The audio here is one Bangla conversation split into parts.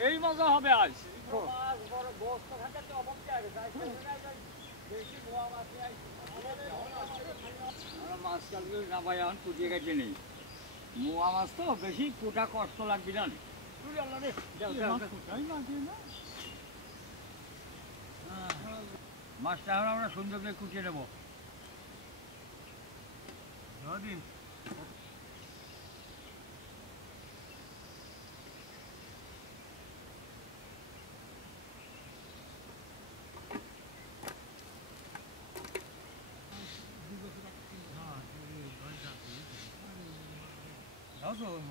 এই মজা হবে আজ মাছ কালকে নামাই এখন কুটিয়ে গেছে নেই মোয়া মাছ তো বেশি কোটা কষ্ট লাগবে না মাছটা এখন আমরা সুন্দর করে কুটিয়ে নেবো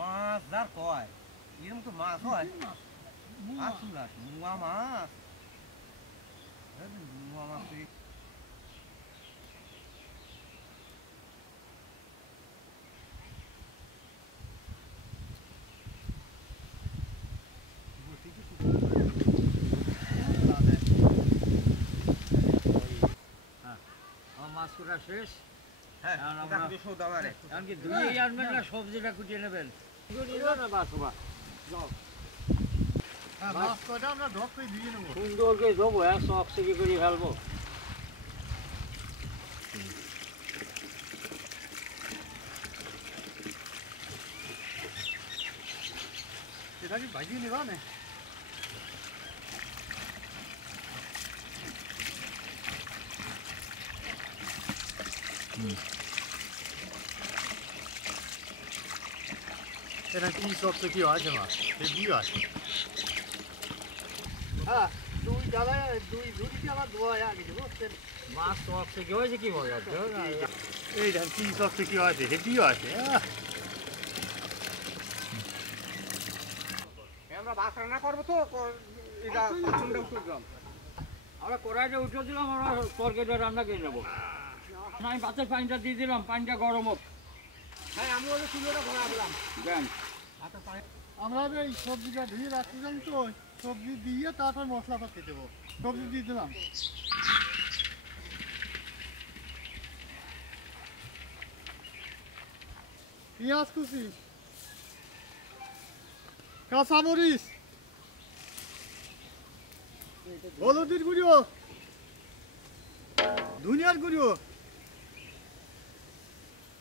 মাছ যার কয় এরকম তো মাছ হয় মুয়া মাছ মুয়া মাছ মাছ কোটা শেষ হ্যাঁ এমনকি ধুয়ে আনবেন না সবজিটা কুটিয়ে নেবেন সুন্দর করে দেবো হ্যাঁ শখ থেকে করে ফেলবো এটা কি ভাজিয়ে নিবা না এটা কি সব থেকে আছে মাছ হেভি আছে হ্যাঁ দুই জ্বালায় দুই ঝুড়ি জ্বালা ধোয়া আগে বুঝছেন মাছ শখ থেকে হয়েছে কি মজা এইটা কি সব থেকে আছে হেভি আছে আমরা ভাত রান্না করবো তো এটা আমরা কড়াইটা উঠে দিলাম আমরা তরকারিটা রান্না করে নেবো আমি ভাতের পানিটা দিয়ে দিলাম পানিটা গরম হোক হ্যাঁ আমি ওই চুলোটা ভরা দিলাম দেন আমরা এই সবজিটা ধুয়ে রাখছিলাম তো সবজি দিয়ে তারপর মশলাপাতি দেবো সবজি দিয়ে দিলাম পেঁয়াজ কুচি কাঁচামরিচ হলুদের গুঁড়ো ধনিয়ার গুঁড়ো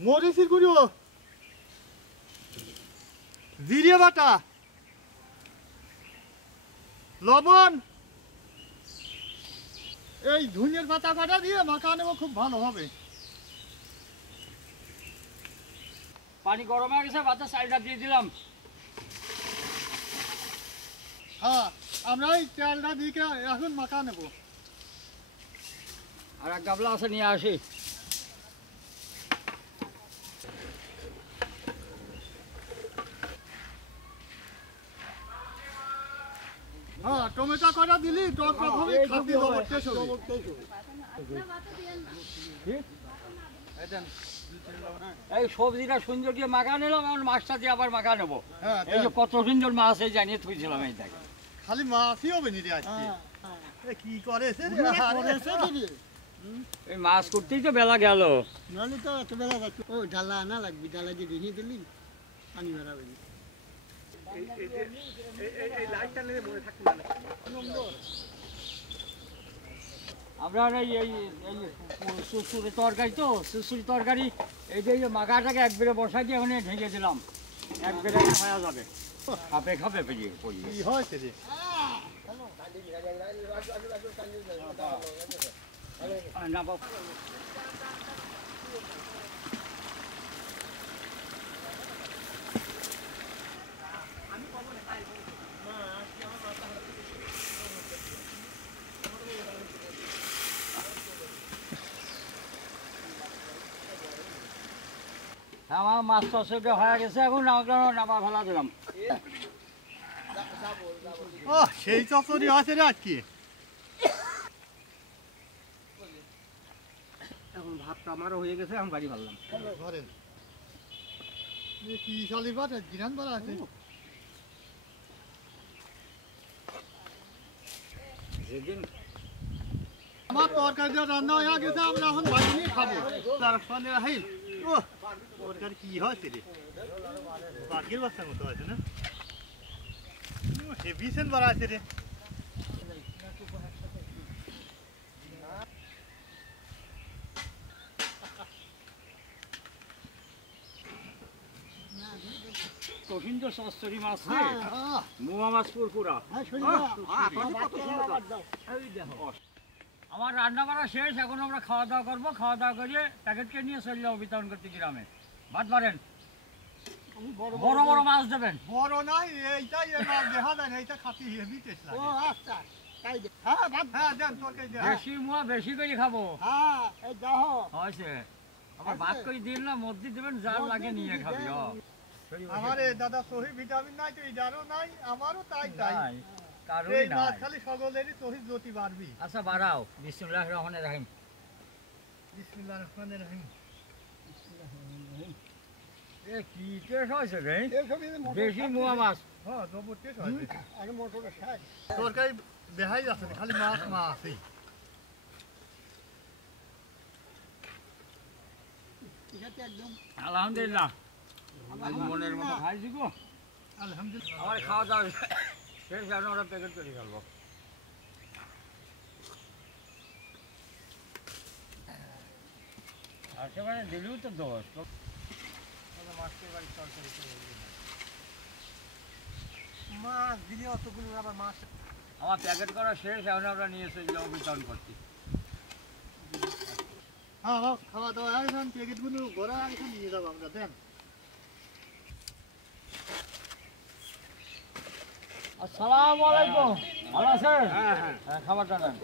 মরিচের গুঁড়ো জিরে বাটা লবণ এই ধনিয়ার পাতা কাটা দিয়ে মাখা নেবো খুব ভালো হবে পানি গরম হয়ে গেছে ভাতের চালটা দিয়ে দিলাম হ্যাঁ আমরা এই চালটা দিয়ে এখন মাখা নেবো আর এক গাবলা আছে নিয়ে আসি হ্যাঁ টমেটো কটা দিলি টক হবে খাতি হবে টেস্ট হবে এই সবজিটা সুন্দর দিয়ে মাখা নিলাম এখন মাছটা দিয়ে আবার মাখা নেবো হ্যাঁ এই যে কত সুন্দর মাছ এই জানিয়ে থুইছিলাম এই দেখে খালি মাছই হবে নি রে আজকে কি করেছে এই মাছ করতেই তো বেলা গেল নাহলে তো এত বেলা যাচ্ছে ও ডালা আনা লাগবে ডালা দিয়ে রেখে দিলি পানি বেরাবে এই লাইটটা নিয়ে মনে থাকবে না আমরা এই এই সুসুরি তরকারি তো সুসুরি তরকারি এই যে মাখাটাকে একবারে বসাই দিয়ে ওখানে ঢেকে দিলাম একবারে খাওয়া যাবে খাপে খাপে পেরিয়ে পড়িয়ে কি হয়েছে রে না বাবা আমার মাছ চাষটা হয়ে গেছে এখন নামা ফেলা দিলাম ও সেই চচড়ি আছে রে আজকে এখন ভাতটা আমারও হয়ে গেছে এখন বাড়ি ভাবলাম ধরেন কি শালি বাট জিরান বাড়া আছে যেদিন আমার তরকারিটা রান্না হয়ে গেছে আমরা এখন বাড়ি নিয়ে খাবো তার সঙ্গে হাই ও তরকারি কি হয়েছে রে বাঘের বাচ্চার মতো আছে না এই বিছেন বড় আছে রে কঠিন তো সস্তরি মাছ রে মুয়া মাছ পুরপুরা আমার রান্না করা শেষ, এখন আমরা খাওয়া দাওয়া করবো, খাওয়া দাওয়া করিয়ে প্যাকেটকে নিয়ে চলে যাবো বিতরণ করতে গ্রামে। ভাত মারেন, বড় বড় মাছ দেবেন। বড় নাই এইটাই এবার দেখা যায় না, এইটা খাতি হেভি টেস্ট লাগে। ও আচ্ছা তাই দে হ্যাঁ ভাত হ্যাঁ দেন তরকারি দেন। বেশি মুয়া বেশি করে খাবো। হ্যাঁ এই দেখো হয়েছে আবার ভাত করে দিন না, মধ্যে দেবেন, যার লাগে নিয়ে খাবি। আমার এ দাদা সহি ভিটামিন নাই তো এটারও নাই, আমারও তাই তাই। নাই, কারোরই এই মাছ নাই। খালি সকলেরই সহি জ্যোতি বাড়বি। আচ্ছা বাড়াও। বিসমিল্লাহির রহমানির রহিম। বিসমিল্লাহির রহমানির রহিম। এ কি টেস্ট হয়েছে রে? এই সবই বেশি মুয়া মাছ। হ্যাঁ জবর টেস্ট হয়েছে। আগে মোটর খাই তরকারি বেহাই যাচ্ছে না, খালি মাছ মাছই। এটাতে একদম আলহামদুলিল্লাহ, আজ মনের মতো খাইছি গো। আলহামদুলিল্লাহ। আমার খাওয়া দাওয়া শেষ, এখন ওরা প্যাকেট করে ফেলবো। একেবারে দিলেও তো দোষ। মাছ দিলে অতগুলো আবার মাছ আমার প্যাকেট করা শেষ, এখন আমরা নিয়ে এসে যাবো বিতরণ করতে। হ্যাঁ হ্যাঁ খাওয়া দাওয়া এখন প্যাকেটগুলো ঘোরা এখন নিয়ে যাবো আমরা দেন। আসসালামু আলাইকুম, ভালো আছেন? হ্যাঁ, খাবারটা নেন।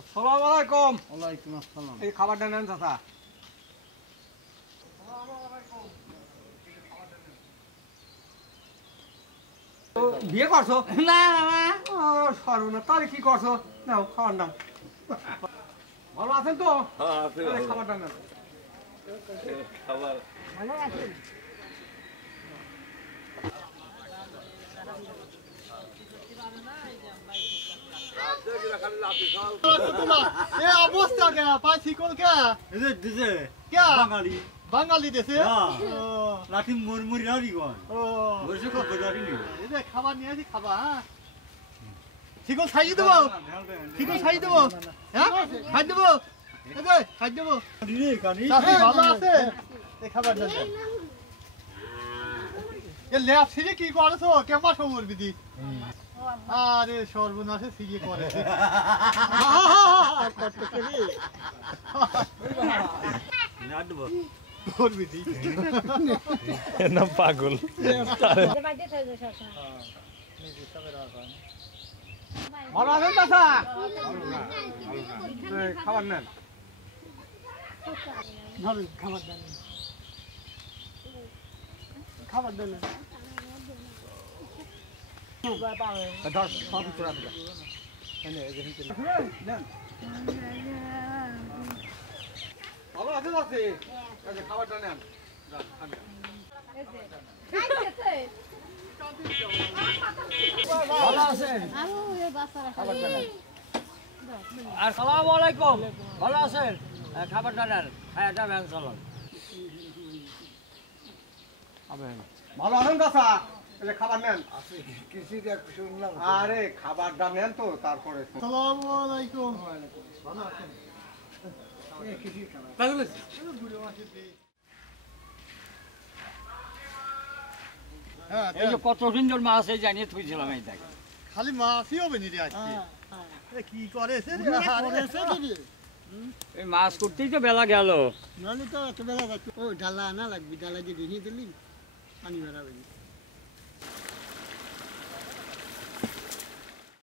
আসসালামু আলাইকুম। ওয়ালাইকুম আসসালাম। এই খাবারটা নেন চাচা। তো বিয়ে করছো? না না ও সর্বনা, তাহলে কি করছো? নাও খাবার নাও। ভালো আছেন তো? তাহলে খাবারটা নেন। ভালো আছে এ অবস্থা কে পাই শিকল কে এদের দেশে কে বাঙালি বাঙালি দেশে হ্যাঁ। ও লাঠি মুরমুরি হারি গন ও বসে কত জানি নি এই যে খাবার নিয়ে আসি খাবা হ্যাঁ শিকল খাইয়ে দেবো শিকল খাইয়ে দেবো হ্যাঁ খাই দেবো এই যে খাই দেবো রে কানি চাষি ভালো আছে এই খাবার দেন এ ল্যাব সিরে কি করেছো কেমন খবর বিধি আরে সর্বনাশে সিরিয়ে করেছে নাডব তোর বিধি না পাগল ভালো আছেন চাচা? এই খাবার নেন। ভালো খাবার দেন খাবার দেন ধর সব পুরা দিলা। ভালো আছেন চাচি? এই যে খাবারটা নেন। যান, খান। ভালো আছেন? আসসালামু আলাইকুম, ভালো আছেন? খাবারটা নেন, হ্যাঁ যাবেন, চলো। ভালো আছেন চাচা? এই যে খাবার নেন। কিছু শুনলাম আরে খাবারটা নেন তো, তারপরে আসসালামু আলাইকুম ভালো আছেন হ্যাঁ এই যে কত সুন্দর মাছ এই জানিয়ে থুইছিলাম, এই দেখ। খালি মাছই হবে নি রে আজকে এ কি করেছে রে আরে এই মাছ করতেই তো বেলা গেল। নাহলে তো এত বেলা যাচ্ছে ও ডালা আনা লাগবে ডালা দিয়ে ভেঙে দিলি পানি বেড়াবে